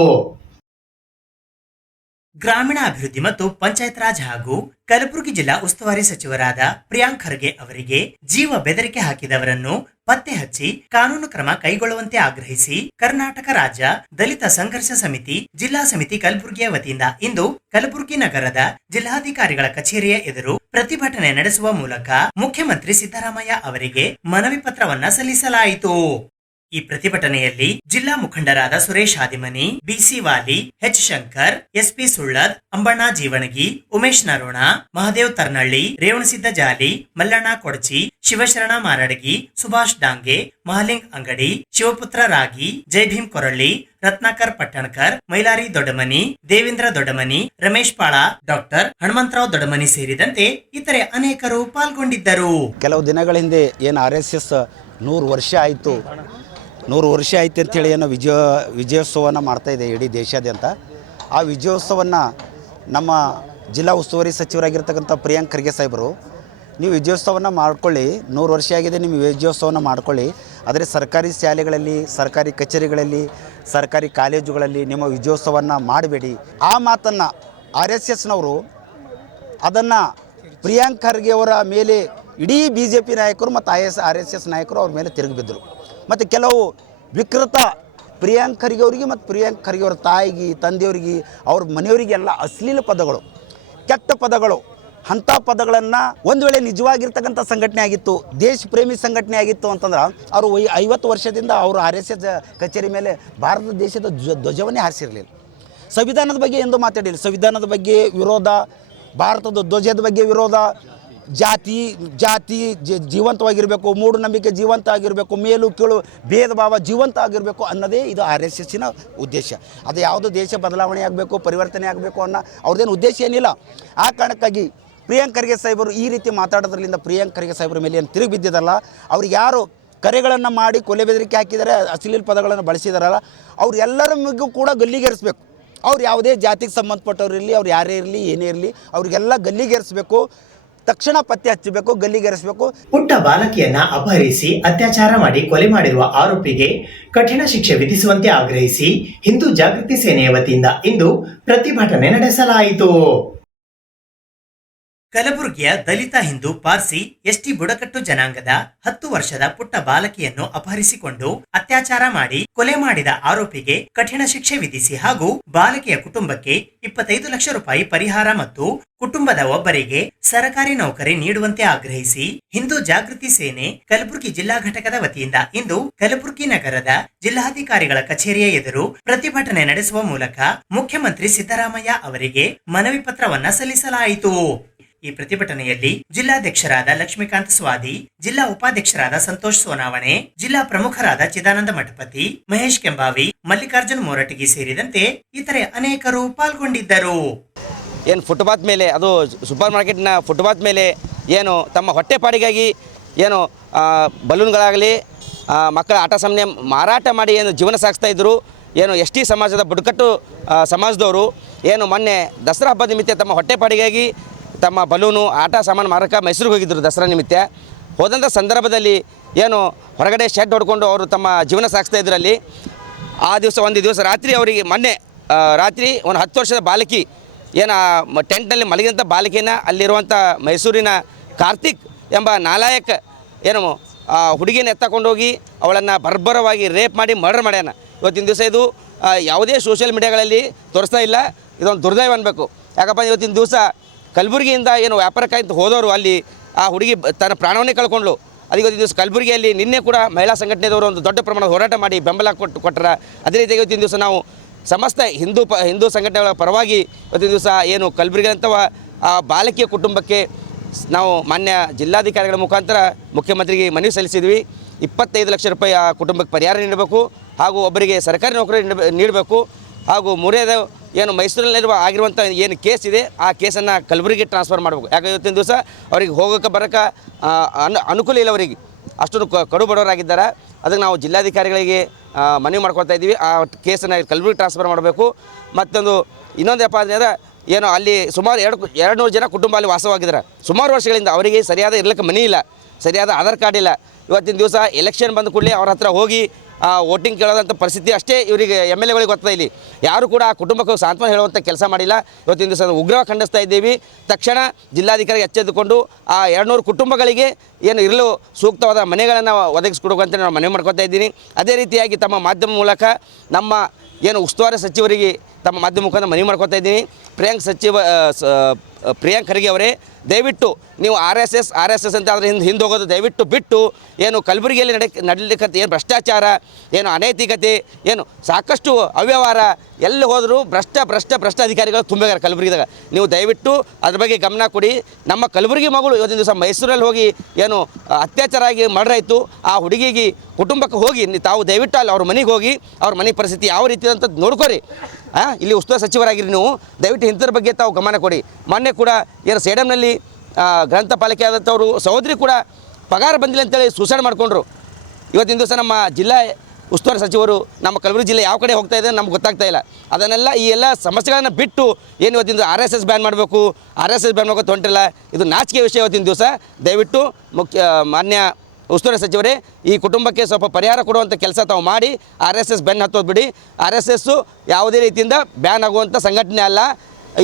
ಗ್ರಾಮೀಣಾಭಿವೃದ್ಧಿ ಮತ್ತು ಪಂಚಾಯತ್ ರಾಜ್ ಹಾಗೂ ಕಲಬುರಗಿ ಜಿಲ್ಲಾ ಉಸ್ತುವಾರಿ ಸಚಿವರಾದ ಪ್ರಿಯಾಂಕ್ ಖರ್ಗೆ ಅವರಿಗೆ ಜೀವ ಬೆದರಿಕೆ ಹಾಕಿದವರನ್ನು ಪತ್ತೆ ಹಚ್ಚಿ ಕಾನೂನು ಕ್ರಮ ಕೈಗೊಳ್ಳುವಂತೆ ಆಗ್ರಹಿಸಿ ಕರ್ನಾಟಕ ರಾಜ್ಯ ದಲಿತ ಸಂಘರ್ಷ ಸಮಿತಿ ಜಿಲ್ಲಾ ಸಮಿತಿ ಕಲಬುರಗಿಯ ವತಿಯಿಂದ ಇಂದು ಕಲಬುರಗಿ ನಗರದ ಜಿಲ್ಲಾಧಿಕಾರಿಗಳ ಕಚೇರಿಯ ಎದುರು ಪ್ರತಿಭಟನೆ ನಡೆಸುವ ಮೂಲಕ ಮುಖ್ಯಮಂತ್ರಿ ಸಿದ್ದರಾಮಯ್ಯ ಅವರಿಗೆ ಮನವಿ ಪತ್ರವನ್ನ ಸಲ್ಲಿಸಲಾಯಿತು. ಈ ಪ್ರತಿಭಟನೆಯಲ್ಲಿ ಜಿಲ್ಲಾ ಮುಖಂಡರಾದ ಸುರೇಶ್ ಹಾದಿಮನಿ, BC ವಾಲಿ, H ಶಂಕರ್, SP ಸುಳ್ಳದ್, ಅಂಬಣ್ಣ ಜೀವಣಗಿ, ಉಮೇಶ್ ನರೋಣ, ಮಹದೇವ್ ತರ್ನಳ್ಳಿ, ರೇವಣಸಿದ್ದ ಜಾಲಿ, ಮಲ್ಲಣ್ಣ ಕೊಡಚಿ, ಶಿವಶರಣ ಮಾರಡಗಿ, ಸುಭಾಷ್ ಡಾಂಗೆ, ಮಹಾಲಿಂಗ್ ಅಂಗಡಿ, ಶಿವಪುತ್ರ ರಾಗಿ, ಜೈಭೀಮ್ ಕೊರಳ್ಳಿ, ರತ್ನಾಕರ್ ಪಟ್ಟಣಕರ್, ಮೈಲಾರಿ ದೊಡ್ಡಮನಿ, ದೇವೇಂದ್ರ ದೊಡ್ಡಮನಿ, ರಮೇಶ್ ಪಾಳ, ಡಾಕ್ಟರ್ ಹನುಮಂತರಾವ್ ದೊಡ್ಡಮನಿ ಸೇರಿದಂತೆ ಇತರೆ ಅನೇಕರು ಪಾಲ್ಗೊಂಡಿದ್ದರು. ಕೆಲವು ದಿನಗಳ ಹಿಂದೆ ಏನು RSS 100 ವರ್ಷ ಆಯಿತು, 100 ವರ್ಷ ಆಯ್ತು ಅಂತೇಳಿ ಏನೋ ವಿಜಯೋತ್ಸವವನ್ನು ಮಾಡ್ತಾಯಿದೆ ಇಡೀ ದೇಶಾದ್ಯಂತ. ಆ ವಿಜಯೋತ್ಸವವನ್ನು ನಮ್ಮ ಜಿಲ್ಲಾ ಉಸ್ತುವಾರಿ ಸಚಿವರಾಗಿರ್ತಕ್ಕಂಥ ಪ್ರಿಯಾಂಕ್ ಖರ್ಗೆ ಸಾಹೇಬರು, ನೀವು ವಿಜಯೋತ್ಸವವನ್ನು ಮಾಡ್ಕೊಳ್ಳಿ, 100 ವರ್ಷ ಆಗಿದೆ, ನಿಮ್ಮ ವಿಜಯೋತ್ಸವವನ್ನು ಮಾಡ್ಕೊಳ್ಳಿ, ಆದರೆ ಸರ್ಕಾರಿ ಶಾಲೆಗಳಲ್ಲಿ, ಸರ್ಕಾರಿ ಕಚೇರಿಗಳಲ್ಲಿ, ಸರ್ಕಾರಿ ಕಾಲೇಜುಗಳಲ್ಲಿ ನಿಮ್ಮ ವಿಜಯೋತ್ಸವವನ್ನು ಮಾಡಬೇಡಿ. ಆ ಮಾತನ್ನು RSSನವರು ಅದನ್ನು ಪ್ರಿಯಾಂಕ್ ಖರ್ಗೆ ಅವರ ಮೇಲೆ ಇಡೀ BJP ನಾಯಕರು ಮತ್ತು RSS ನಾಯಕರು ಅವ್ರ ಮೇಲೆ ತಿರುಗಿಬಿದ್ದರು. ಮತ್ತು ಕೆಲವು ವಿಕೃತ ಪ್ರಿಯಾಂಕ್ ಖರ್ಗೆ ಅವರಿಗೆ ಮತ್ತು ಪ್ರಿಯಾಂಕ್ ಖರ್ಗೆ ಅವರ ತಾಯಿಗೆ, ತಂದೆಯವರಿಗೆ, ಅವ್ರ ಮನೆಯವರಿಗೆಲ್ಲ ಅಶ್ಲೀಲ ಪದಗಳು, ಕೆಟ್ಟ ಪದಗಳು, ಅಂಥ ಪದಗಳನ್ನು ಒಂದು ವೇಳೆ ನಿಜವಾಗಿರ್ತಕ್ಕಂಥ ಸಂಘಟನೆ ಆಗಿತ್ತು, ದೇಶ ಪ್ರೇಮಿ ಸಂಘಟನೆ ಆಗಿತ್ತು ಅಂತಂದ್ರೆ ಅವರು 50 ವರ್ಷದಿಂದ ಅವರು RSS ಕಚೇರಿ ಮೇಲೆ ಭಾರತ ದೇಶದ ಧ್ವಜವನ್ನೇ ಹಾರಿಸಿರಲಿಲ್ಲ. ಸಂವಿಧಾನದ ಬಗ್ಗೆ ಎಂದು ಮಾತಾಡಿಲ್ಲ. ಸಂವಿಧಾನದ ಬಗ್ಗೆ ವಿರೋಧ, ಭಾರತದ ಧ್ವಜದ ಬಗ್ಗೆ ವಿರೋಧ, ಜಾತಿ ಜೀವಂತವಾಗಿರಬೇಕು, ಮೂಢನಂಬಿಕೆ ಜೀವಂತ ಆಗಿರಬೇಕು, ಮೇಲು ಕೀಳು ಭೇದ ಭಾವ ಜೀವಂತ ಆಗಿರಬೇಕು ಅನ್ನೋದೇ ಇದು RSSನ ಉದ್ದೇಶ. ಅದು ಯಾವುದೋ ದೇಶ ಬದಲಾವಣೆ ಆಗಬೇಕು, ಪರಿವರ್ತನೆ ಆಗಬೇಕು ಅನ್ನೋ ಅವ್ರದ್ದೇನು ಉದ್ದೇಶ ಏನಿಲ್ಲ. ಆ ಕಾರಣಕ್ಕಾಗಿ ಪ್ರಿಯಾಂಕ್ ಖರ್ಗೆ ಸಾಹೇಬರು ಈ ರೀತಿ ಮಾತಾಡೋದ್ರಿಂದ ಪ್ರಿಯಾಂಕ್ ಖರ್ಗೆ ಸಾಹೇಬರ ಮೇಲೆ ಏನು ತಿರುಗಿ ಬಿದ್ದಿದ್ದಲ್ಲ, ಅವ್ರಿಗೆ ಯಾರು ಕರೆಗಳನ್ನು ಮಾಡಿ ಕೊಲೆ ಬೆದರಿಕೆ ಹಾಕಿದ್ದಾರೆ, ಅಶ್ಲೀಲ ಪದಗಳನ್ನು ಬಳಸಿದಾರಲ್ಲ, ಅವ್ರೆಲ್ಲರಿಗೂ ಕೂಡ ಗಲ್ಲಿಗೇರಿಸಬೇಕು. ಅವ್ರು ಯಾವುದೇ ಜಾತಿಗೆ ಸಂಬಂಧಪಟ್ಟವ್ರು ಇರಲಿ, ಅವ್ರು ಯಾರೇ ಇರಲಿ, ಏನೇ ಇರಲಿ, ಅವ್ರಿಗೆಲ್ಲ ಗಲ್ಲಿಗೇರಿಸಬೇಕು. ತಕ್ಷಣ ಪತ್ತೆ ಹಚ್ಚಬೇಕು, ಗಲ್ಲಿಗೇರಿಸಬೇಕು. ಪುಟ್ಟ ಬಾಲಕಿಯನ್ನ ಅಪಹರಿಸಿ ಅತ್ಯಾಚಾರ ಮಾಡಿ ಕೊಲೆ ಮಾಡಿರುವ ಆರೋಪಿಗೆ ಕಠಿಣ ಶಿಕ್ಷೆ ವಿಧಿಸುವಂತೆ ಆಗ್ರಹಿಸಿ ಹಿಂದೂ ಜಾಗೃತಿ ಸೇನೆಯ ವತಿಯಿಂದ ಇಂದು ಪ್ರತಿಭಟನೆ ನಡೆಸಲಾಯಿತು. ಕಲಬುರಗಿಯ ದಲಿತ ಹಿಂದೂ ಪಾರ್ಸಿ ಎಸ್ಟಿ ಬುಡಕಟ್ಟು ಜನಾಂಗದ 10 ವರ್ಷದ ಪುಟ್ಟ ಬಾಲಕಿಯನ್ನು ಅಪಹರಿಸಿಕೊಂಡು ಅತ್ಯಾಚಾರ ಮಾಡಿ ಕೊಲೆ ಮಾಡಿದ ಆರೋಪಿಗೆ ಕಠಿಣ ಶಿಕ್ಷೆ ವಿಧಿಸಿ ಹಾಗೂ ಬಾಲಕಿಯ ಕುಟುಂಬಕ್ಕೆ 25 ಲಕ್ಷ ರೂಪಾಯಿ ಪರಿಹಾರ ಮತ್ತು ಕುಟುಂಬದ ಒಬ್ಬರಿಗೆ ಸರ್ಕಾರಿ ನೌಕರಿ ನೀಡುವಂತೆ ಆಗ್ರಹಿಸಿ ಹಿಂದೂ ಜಾಗೃತಿ ಸೇನೆ ಕಲಬುರಗಿ ಜಿಲ್ಲಾ ಘಟಕದ ವತಿಯಿಂದ ಇಂದು ಕಲಬುರಗಿ ನಗರದ ಜಿಲ್ಲಾಧಿಕಾರಿಗಳ ಕಚೇರಿಯ ಎದುರು ಪ್ರತಿಭಟನೆ ನಡೆಸುವ ಮೂಲಕ ಮುಖ್ಯಮಂತ್ರಿ ಸಿದ್ದರಾಮಯ್ಯ ಅವರಿಗೆ ಮನವಿ ಪತ್ರವನ್ನ ಸಲ್ಲಿಸಲಾಯಿತು. ಈ ಪ್ರತಿಭಟನೆಯಲ್ಲಿ ಜಿಲ್ಲಾಧ್ಯಕ್ಷರಾದ ಲಕ್ಷ್ಮೀಕಾಂತ್ ಸ್ವಾದಿ, ಜಿಲ್ಲಾ ಉಪಾಧ್ಯಕ್ಷರಾದ ಸಂತೋಷ್ ಸೋನಾವಣೆ, ಜಿಲ್ಲಾ ಪ್ರಮುಖರಾದ ಚಿದಾನಂದ ಮಠಪತಿ, ಮಹೇಶ್ ಕೆಂಬಾವಿ, ಮಲ್ಲಿಕಾರ್ಜುನ್ ಮೋರಟಗಿ ಸೇರಿದಂತೆ ಇತರೆ ಅನೇಕರು ಪಾಲ್ಗೊಂಡಿದ್ದರು. ಏನು ಫುಟ್ಪಾತ್ ಮೇಲೆ, ಅದು ಸೂಪರ್ ಮಾರ್ಕೆಟ್ನ ಫುಟ್ಪಾತ್ ಮೇಲೆ ಏನು ತಮ್ಮ ಹೊಟ್ಟೆಪಾಡಿಗಾಗಿ ಏನು ಬಲೂನ್ಗಳಾಗಲಿ ಮಕ್ಕಳ ಆಟ ಸಾಮಾನ್ಯ ಮಾರಾಟ ಮಾಡಿ ಏನು ಜೀವನ ಸಾಗಿಸ್ತಾ ಇದ್ದರು. ಏನು ಎಸ್ ಟಿ ಸಮಾಜದ ಬುಡಕಟ್ಟು ಸಮಾಜದವರು ಏನು ಮೊನ್ನೆ ದಸರಾ ಹಬ್ಬದ ನಿಮಿತ್ತ ತಮ್ಮ ಹೊಟ್ಟೆಪಾಡಿಗಾಗಿ ತಮ್ಮ ಬಲೂನು ಆಟ ಸಾಮಾನು ಮಾರಕ ಮೈಸೂರಿಗೆ ಹೋಗಿದ್ದರು ದಸರಾ ನಿಮಿತ್ತ. ಹೋದಂಥ ಸಂದರ್ಭದಲ್ಲಿ ಏನು ಹೊರಗಡೆ ಶೆಡ್ ಹೊಡ್ಕೊಂಡು ಅವರು ತಮ್ಮ ಜೀವನ ಸಾಗಿಸ್ತಾ ಇದ್ರಲ್ಲಿ ಆ ದಿವಸ ಒಂದು ದಿವಸ ರಾತ್ರಿ ಅವರಿಗೆ ಮೊನ್ನೆ ರಾತ್ರಿ ಒಂದು 10 ವರ್ಷದ ಬಾಲಕಿ ಏನು ಟೆಂಟ್ನಲ್ಲಿ ಮಲಗಿದಂಥ ಬಾಲಕಿನ ಅಲ್ಲಿರುವಂಥ ಮೈಸೂರಿನ ಕಾರ್ತಿಕ್ ಎಂಬ ನಾಲಾಯಕ ಏನು ಹುಡುಗಿನ ಎತ್ತಕೊಂಡೋಗಿ ಅವಳನ್ನು ಬರ್ಬರವಾಗಿ ರೇಪ್ ಮಾಡಿ ಮರ್ಡರ್ ಮಾಡ್ಯಾನ. ಇವತ್ತಿನ ದಿವಸ ಇದು ಯಾವುದೇ ಸೋಷಿಯಲ್ ಮೀಡಿಯಾಗಳಲ್ಲಿ ತೋರಿಸ್ತಾ ಇಲ್ಲ. ಇದೊಂದು ದುರ್ದೈವ ಅನ್ಬೇಕು. ಯಾಕಪ್ಪ, ಇವತ್ತಿನ ದಿವಸ ಕಲಬುರಗಿಯಿಂದ ಏನು ವ್ಯಾಪಾರಕ್ಕಾಗಿ ಹೋದವರು ಅಲ್ಲಿ ಆ ಹುಡುಗಿ ತನ್ನ ಪ್ರಾಣವನ್ನೇ ಕಳ್ಕೊಂಡ್ಳು. ಅದು ಇವತ್ತಿನ ದಿವಸ ಕಲಬುರಗಿಯಲ್ಲಿ ನಿನ್ನೆ ಕೂಡ ಮಹಿಳಾ ಸಂಘಟನೆದವರು ಒಂದು ದೊಡ್ಡ ಪ್ರಮಾಣದ ಹೋರಾಟ ಮಾಡಿ ಬೆಂಬಲ ಕೊಟ್ಟರ. ಅದೇ ರೀತಿ ಇವತ್ತಿನ ದಿವಸ ನಾವು ಸಮಸ್ತ ಹಿಂದೂ ಸಂಘಟನೆಗಳ ಪರವಾಗಿ ಇವತ್ತಿನ ದಿವಸ ಏನು ಕಲಬುರಗಿ ಅಂತವ ಆ ಬಾಲಕಿಯ ಕುಟುಂಬಕ್ಕೆ ನಾವು ಮಾನ್ಯ ಜಿಲ್ಲಾಧಿಕಾರಿಗಳ ಮುಖಾಂತರ ಮುಖ್ಯಮಂತ್ರಿಗೆ ಮನವಿ ಸಲ್ಲಿಸಿದ್ವಿ. 25 ಲಕ್ಷ ರೂಪಾಯಿ ಆ ಕುಟುಂಬಕ್ಕೆ ಪರಿಹಾರ ನೀಡಬೇಕು ಹಾಗೂ ಒಬ್ಬರಿಗೆ ಸರ್ಕಾರಿ ನೌಕರಿ ನೀಡಬೇಕು ಹಾಗೂ ಮೂರನೇದು ಏನು ಮೈಸೂರಿನಲ್ಲಿರುವ ಆಗಿರುವಂಥ ಏನು ಕೇಸ್ ಇದೆ ಆ ಕೇಸನ್ನು ಕಲಬುರಗಿಗೆ ಟ್ರಾನ್ಸ್ಫರ್ ಮಾಡಬೇಕು. ಯಾಕೆ ಇವತ್ತಿನ ದಿವಸ ಅವ್ರಿಗೆ ಹೋಗೋಕ್ಕೆ ಬರೋಕ್ಕೆ ಅನುಕೂಲ ಇಲ್ಲ, ಅವರಿಗೆ ಅಷ್ಟೊಂದು ಕಡು ಬಡವರಾಗಿದ್ದಾರೆ. ಅದಕ್ಕೆ ನಾವು ಜಿಲ್ಲಾಧಿಕಾರಿಗಳಿಗೆ ಮನವಿ ಮಾಡ್ಕೊಳ್ತಾ ಇದ್ದೀವಿ, ಆ ಕೇಸನ್ನು ಕಲಬುರಗಿ ಟ್ರಾನ್ಸ್ಫರ್ ಮಾಡಬೇಕು. ಮತ್ತೊಂದು ಇನ್ನೊಂದಪ್ಪ ಅಂದರೆ ಏನು ಅಲ್ಲಿ ಸುಮಾರು 200 ಜನ ಕುಟುಂಬ ಅಲ್ಲಿ ವಾಸವಾಗಿದ್ದಾರೆ. ಸುಮಾರು ವರ್ಷಗಳಿಂದ ಅವರಿಗೆ ಸರಿಯಾದ ಇರಲಿಕ್ಕೆ ಮನೆ ಇಲ್ಲ, ಸರಿಯಾದ ಆಧಾರ್ ಕಾರ್ಡ್ ಇಲ್ಲ. ಇವತ್ತಿನ ದಿವಸ ಎಲೆಕ್ಷನ್ ಬಂದ ಕೂಡಲೇ ಅವ್ರ ಹತ್ರ ಹೋಗಿ ವೋಟಿಂಗ್ ಕೇಳೋದಂಥ ಪರಿಸ್ಥಿತಿ ಅಷ್ಟೇ ಇವರಿಗೆ MLAಗಳಿಗೆ ಗೊತ್ತಾ. ಇಲ್ಲಿ ಯಾರು ಕೂಡ ಆ ಕುಟುಂಬಕ್ಕೆ ಸಾಂತ್ವನ ಹೇಳುವಂಥ ಕೆಲಸ ಮಾಡಿಲ್ಲ. ಇವತ್ತಿನ ದಿವಸ ಉಗ್ರವಾಗಿ ಖಂಡಿಸ್ತಾ ಇದ್ದೀವಿ. ತಕ್ಷಣ ಜಿಲ್ಲಾಧಿಕಾರಿಗೆ ಎಚ್ಚೆತ್ತುಕೊಂಡು ಆ 200 ಕುಟುಂಬಗಳಿಗೆ ಏನು ಇರಲು ಸೂಕ್ತವಾದ ಮನೆಗಳನ್ನು ಒದಗಿಸ್ಕೊಡುವಂತ ನಾನು ಮನವಿ ಮಾಡ್ಕೊತಾ ಇದ್ದೀನಿ. ಅದೇ ರೀತಿಯಾಗಿ ತಮ್ಮ ಮಾಧ್ಯಮ ಮೂಲಕ ನಮ್ಮ ಏನು ಉಸ್ತುವಾರಿ ಸಚಿವರಿಗೆ ತಮ್ಮ ಮಾಧ್ಯಮ ಮುಖಾಂತರ ಮನವಿ ಮಾಡ್ಕೊತಾ ಇದ್ದೀನಿ. ಪ್ರಿಯಾಂಕ್ ಖರ್ಗೆ ಅವರೇ, ದಯವಿಟ್ಟು ನೀವು ಆರ್ ಎಸ್ ಎಸ್ ಅಂತ ಅದರ ಹಿಂದೆ ಹೋಗೋದು ದಯವಿಟ್ಟು ಬಿಟ್ಟು ಏನು ಕಲಬುರಗಿಯಲ್ಲಿ ನಡೀಲಿಕ್ಕೆ ಏನು ಭ್ರಷ್ಟಾಚಾರ, ಏನು ಅನೈತಿಕತೆ, ಏನು ಸಾಕಷ್ಟು ಅವ್ಯವಹಾರ ಎಲ್ಲಿ ಹೋದರೂ ಭ್ರಷ್ಟ ಅಧಿಕಾರಿಗಳು ತುಂಬಿದ್ದಾರೆ ಕಲಬುರಗಿದಾಗ. ನೀವು ದಯವಿಟ್ಟು ಅದ್ರ ಬಗ್ಗೆ ಗಮನ ಕೊಡಿ. ನಮ್ಮ ಕಲಬುರಗಿ ಮಗಳು ಇವತ್ತಿನ ದಿವಸ ಮೈಸೂರಲ್ಲಿ ಹೋಗಿ ಏನು ಅತ್ಯಾಚಾರ ಆಗಿ ಮರ್ಡರ್ ಆಯಿತು. ಆ ಹುಡುಗಿಗೆ ಕುಟುಂಬಕ್ಕೆ ಹೋಗಿ ತಾವು ದಯವಿಟ್ಟು ಅಲ್ಲಿ ಅವ್ರ ಮನೆಗೆ ಹೋಗಿ ಅವ್ರ ಮನೆ ಪರಿಸ್ಥಿತಿ ಯಾವ ರೀತಿ ಅಂತ ನೋಡ್ಕೊರಿ. ಇಲ್ಲಿ ಉಸ್ತುವಾರಿ ಸಚಿವರಾಗಿರಿ, ನೀವು ದಯವಿಟ್ಟು ಇಂಥರ ಬಗ್ಗೆ ತಾವು ಗಮನ ಕೊಡಿ. ಮೊನ್ನೆ ಕೂಡ ಏನು ಸೇಡಂನಲ್ಲಿ ಗ್ರಂಥಪಾಲಿಕೆ ಆದಂಥವರು ಸಹೋದರಿ ಕೂಡ ಪಗಾರ ಬಂದಿಲ್ಲ ಅಂತೇಳಿ ಸೂಸೈಡ್ ಮಾಡಿಕೊಂಡ್ರು. ಇವತ್ತಿನ ದಿವಸ ನಮ್ಮ ಜಿಲ್ಲಾ ಉಸ್ತುವಾರಿ ಸಚಿವರು ನಮ್ಮ ಕಲಬುರಗಿ ಜಿಲ್ಲೆ ಯಾವ ಕಡೆ ಹೋಗ್ತಾ ಇದೆ ನಮ್ಗೆ ಗೊತ್ತಾಗ್ತಾ ಇಲ್ಲ. ಅದನ್ನೆಲ್ಲ ಈ ಎಲ್ಲ ಸಮಸ್ಯೆಗಳನ್ನು ಬಿಟ್ಟು ಏನು ಇವತ್ತಿನ RSS ಬ್ಯಾನ್ ಮಾಡಬೇಕು, RSS ಬ್ಯಾನ್ ಮಾಡೋಕೆ ಹೊಂಟಿಲ್ಲ. ಇದು ನಾಚಿಕೆ ವಿಷಯ. ಇವತ್ತಿನ ದಿವಸ ದಯವಿಟ್ಟು ಮಾನ್ಯ ಉಸ್ತುವಾರಿ ಸಚಿವರೇ ಈ ಕುಟುಂಬಕ್ಕೆ ಸ್ವಲ್ಪ ಪರಿಹಾರ ಕೊಡುವಂಥ ಕೆಲಸ ತಾವು ಮಾಡಿ RSS ಬ್ಯಾನ್ ಹತ್ತೋದು ಬಿಡಿ. RSS ಯಾವುದೇ ರೀತಿಯಿಂದ ಬ್ಯಾನ್ ಆಗುವಂಥ ಸಂಘಟನೆ ಅಲ್ಲ.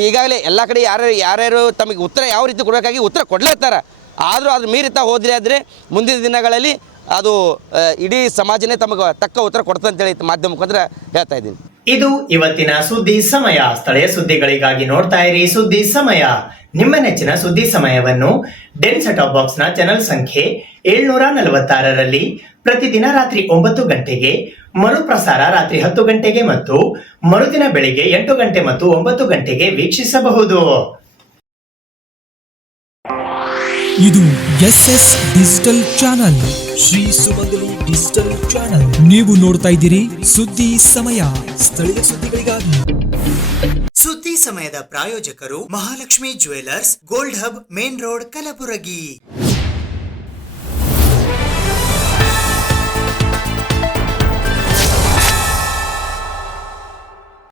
ಈಗಾಗಲೇ ಎಲ್ಲ ಕಡೆ ಯಾರ್ಯಾರು ತಮಗೆ ಉತ್ತರ ಯಾವ ರೀತಿ ಕೊಡಬೇಕಾಗಿ ಉತ್ತರ ಕೊಡಲೇರ್ತಾರೆ. ಆದರೂ ಅದು ಮೀರಿತಾ ಹೋದರೆ ಆದರೆ ಮುಂದಿನ ದಿನಗಳಲ್ಲಿ ಅದು ಇಡೀ ಸಮಾಜನೇ ತಮಗೆ ತಕ್ಕ ಉತ್ತರ ಕೊಡ್ತದೆ ಅಂತೇಳಿ ಮಾಧ್ಯಮ ಮುಖಾಂತರ ಹೇಳ್ತಾ ಇದ್ದೀನಿ. ಇದು ಇವತ್ತಿನ ಸುದ್ದಿ ಸಮಯ. ಸ್ಥಳೀಯ ಸುದ್ದಿಗಳಿಗಾಗಿ ನೋಡ್ತಾ ಇರಿ ಸುದ್ದಿ ಸಮಯ. ನಿಮ್ಮ ನೆಚ್ಚಿನ ಸುದ್ದಿ ಸಮಯವನ್ನು ಡೆನ್ ಸೆಟ್ ಆಫ್ ಬಾಕ್ಸ್ ನ ಚಾನೆಲ್ ಸಂಖ್ಯೆ 746ರಲ್ಲಿ ಪ್ರತಿದಿನ ರಾತ್ರಿ 9 ಗಂಟೆಗೆ, ಮರುಪ್ರಸಾರ ರಾತ್ರಿ 10 ಗಂಟೆಗೆ ಮತ್ತು ಮರುದಿನ ಬೆಳಿಗ್ಗೆ 8 ಗಂಟೆ ಮತ್ತು 9 ಗಂಟೆಗೆ ವೀಕ್ಷಿಸಬಹುದು. ಇದು SS ಡಿಜಿಟಲ್ ಚಾನಲ್, ಶ್ರೀ ಸುಮಂಗಲಿ ಡಿಜಿಟಲ್ ಚಾನಲ್. ನೀವು ನೋಡ್ತಾ ಇದ್ದೀರಿ ಸುದ್ದಿ ಸಮಯ, ಸ್ಥಳೀಯ ಸುದ್ದಿಗಳಿಗಾಗಿ. ಸುದ್ದಿ ಸಮಯದ ಪ್ರಾಯೋಜಕರು Mahalakshmi jewellers, gold hub, main road, Kalaburagi.